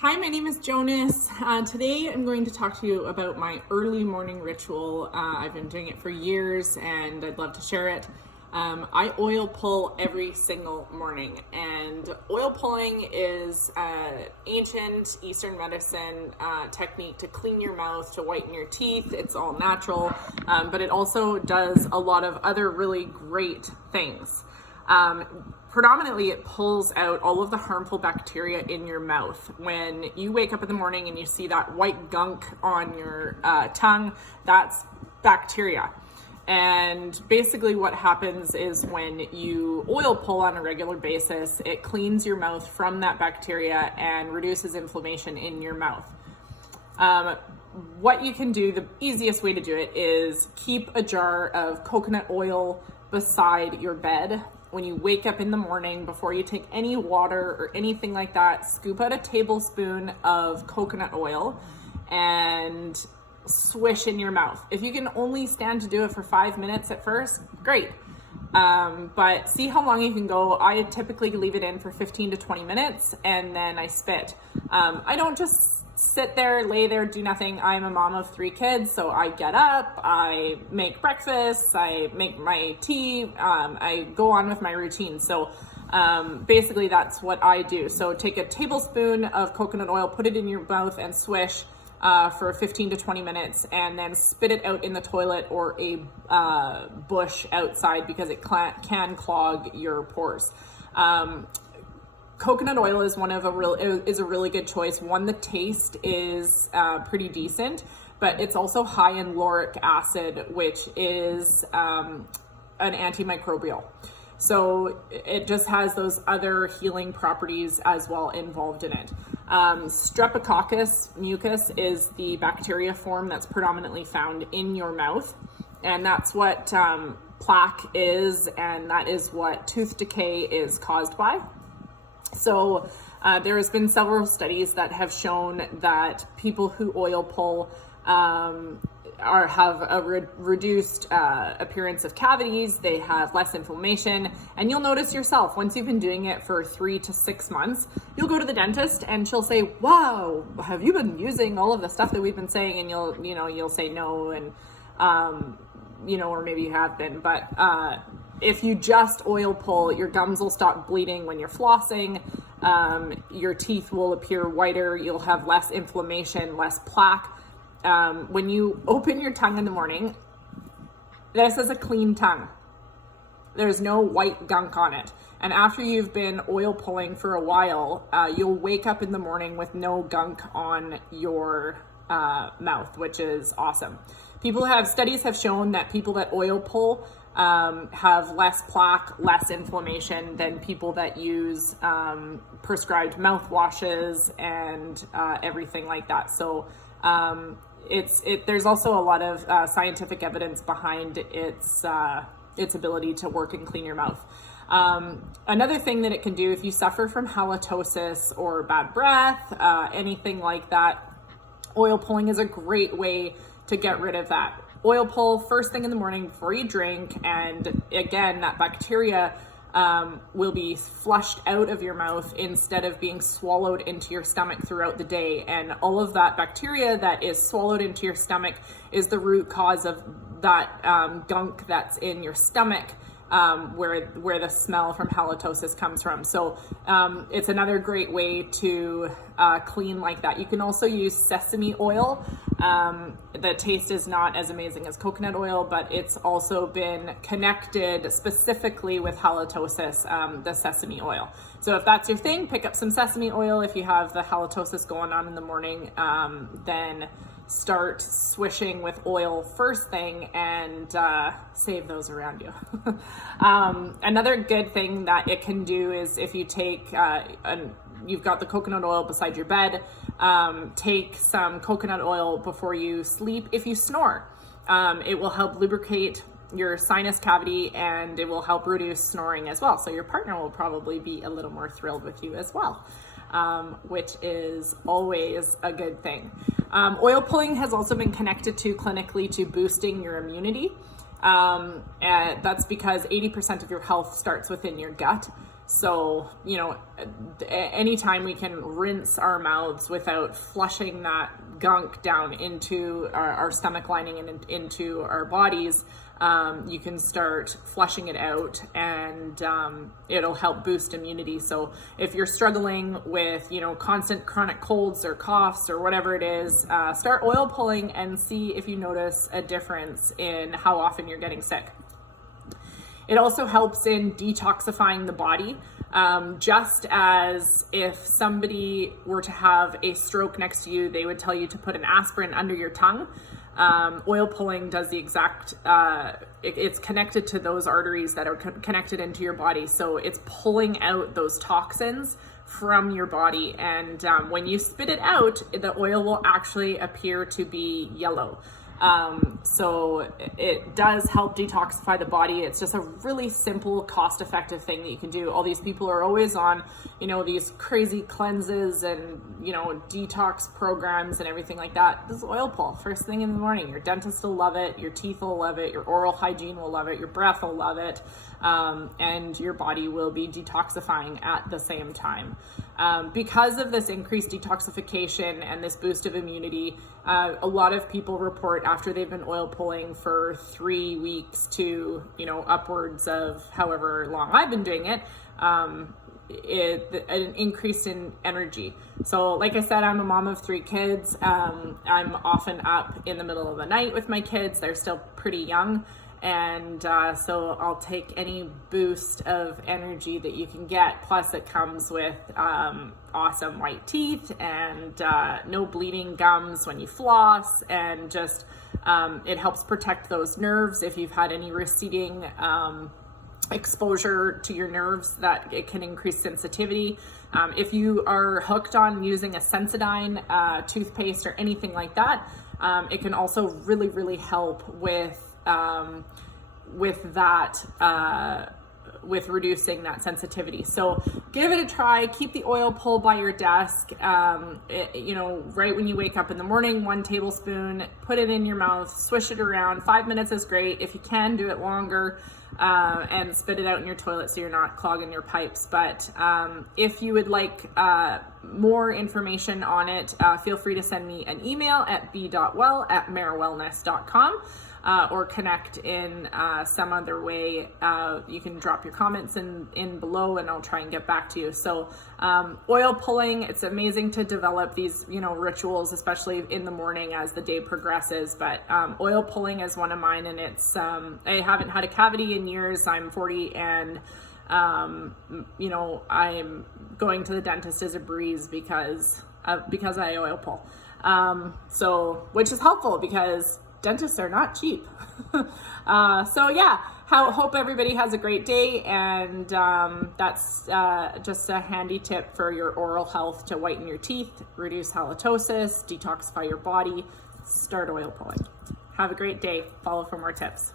Hi, my name is Jonas. Today I'm going to talk to you about my early morning ritual. I've been doing it for years and I'd love to share it. I oil pull every single morning, and oil pulling is ancient Eastern medicine technique to clean your mouth, to whiten your teeth. It's all natural, but it also does a lot of other really great things. Predominantly, it pulls out all of the harmful bacteria in your mouth. When you wake up in the morning and you see that white gunk on your tongue, that's bacteria. And basically what happens is when you oil pull on a regular basis, it cleans your mouth from that bacteria and reduces inflammation in your mouth. What you can do, the easiest way to do it is keep a jar of coconut oil beside your bed. When you wake up in the morning, before you take any water or anything like that, scoop out a tablespoon of coconut oil and swish in your mouth. If you can only stand to do it for 5 minutes at first, great. But see how long you can go. I typically leave it in for 15 to 20 minutes and then I spit. I don't just sit there, lay there, do nothing. I'm a mom of 3 kids, so I get up, I make breakfast, I make my tea, I go on with my routine. So basically that's what I do. So take a tablespoon of coconut oil, put it in your mouth and swish for 15 to 20 minutes, and then spit it out in the toilet or a bush outside because it can clog your pores. Coconut oil is a really good choice. One, the taste is pretty decent, but it's also high in lauric acid, which is an antimicrobial. So it just has those other healing properties as well involved in it. Streptococcus mucus is the bacteria form that's predominantly found in your mouth, and that's what plaque is, and that is what tooth decay is caused by. So there has been several studies that have shown that people who oil pull have a reduced appearance of cavities, they have less inflammation, and you'll notice yourself, once you've been doing it for 3 to 6 months, you'll go to the dentist and she'll say, wow, have you been using all of the stuff that we've been saying? And you'll say no, and or maybe you have been, but if you just oil pull, your gums will stop bleeding when you're flossing, your teeth will appear whiter, you'll have less inflammation, less plaque. When you open your tongue in the morning, this is a clean tongue. There's no white gunk on it. And after you've been oil pulling for a while, you'll wake up in the morning with no gunk on your mouth, which is awesome. Studies have shown that people that oil pull have less plaque, less inflammation than people that use prescribed mouthwashes and everything like that. So there's also a lot of scientific evidence behind its ability to work and clean your mouth. Another thing that it can do, if you suffer from halitosis or bad breath, anything like that, oil pulling is a great way to get rid of that. Oil pull first thing in the morning before you drink, and again, that bacteria will be flushed out of your mouth instead of being swallowed into your stomach throughout the day. And all of that bacteria that is swallowed into your stomach is the root cause of that gunk that's in your stomach, where the smell from halitosis comes from. So it's another great way to clean like that. You can also use sesame oil. The taste is not as amazing as coconut oil, but it's also been connected specifically with halitosis, the sesame oil. So if that's your thing, pick up some sesame oil. If you have the halitosis going on in the morning, then start swishing with oil first thing and save those around you. Another good thing that it can do is if you take you've got the coconut oil beside your bed, take some coconut oil before you sleep. If you snore, it will help lubricate your sinus cavity and it will help reduce snoring as well. So your partner will probably be a little more thrilled with you as well, which is always a good thing. Oil pulling has also been connected to clinically to boosting your immunity. And that's because 80% of your health starts within your gut. So, you know, anytime we can rinse our mouths without flushing that gunk down into our stomach lining and into our bodies, you can start flushing it out, and it'll help boost immunity. So if you're struggling with, you know, constant chronic colds or coughs or whatever it is, start oil pulling and see if you notice a difference in how often you're getting sick. It also helps in detoxifying the body. Just as if somebody were to have a stroke next to you, they would tell you to put an aspirin under your tongue. Oil pulling does the exact, it's connected to those arteries that are connected into your body. So it's pulling out those toxins from your body. And when you spit it out, the oil will actually appear to be yellow. So it does help detoxify the body. It's just a really simple, cost-effective thing that you can do. All these people are always on, you know, these crazy cleanses and, you know, detox programs and everything like that. This is oil pull first thing in the morning. Your dentist will love it. Your teeth will love it. Your oral hygiene will love it. Your breath will love it. And your body will be detoxifying at the same time. Because of this increased detoxification and this boost of immunity, a lot of people report after they've been oil pulling for 3 weeks to, you know, upwards of however long I've been doing it, an increase in energy. So like I said, I'm a mom of 3 kids. I'm often up in the middle of the night with my kids. They're still pretty young. And so I'll take any boost of energy that you can get. Plus it comes with awesome white teeth and no bleeding gums when you floss, and just it helps protect those nerves if you've had any receding exposure to your nerves, that it can increase sensitivity. If you are hooked on using a Sensodyne toothpaste or anything like that, it can also really, really help with that, with reducing that sensitivity. So give it a try. Keep the oil pull by your desk. You know, right when you wake up in the morning, 1 tablespoon, put it in your mouth, swish it around. 5 minutes is great. If you can, do it longer, and spit it out in your toilet so you're not clogging your pipes. But if you would like more information on it, feel free to send me an email at b.well@merewellness.com. Or connect in some other way. You can drop your comments in below, and I'll try and get back to you. So oil pulling, it's amazing to develop these, you know, rituals, especially in the morning as the day progresses. But oil pulling is one of mine, and it's I haven't had a cavity in years. I'm 40, and you know, I'm going to the dentist as a breeze because I oil pull. So which is helpful because dentists are not cheap. So yeah, hope everybody has a great day, and that's just a handy tip for your oral health to whiten your teeth, reduce halitosis, detoxify your body, start oil pulling. Have a great day. Follow for more tips.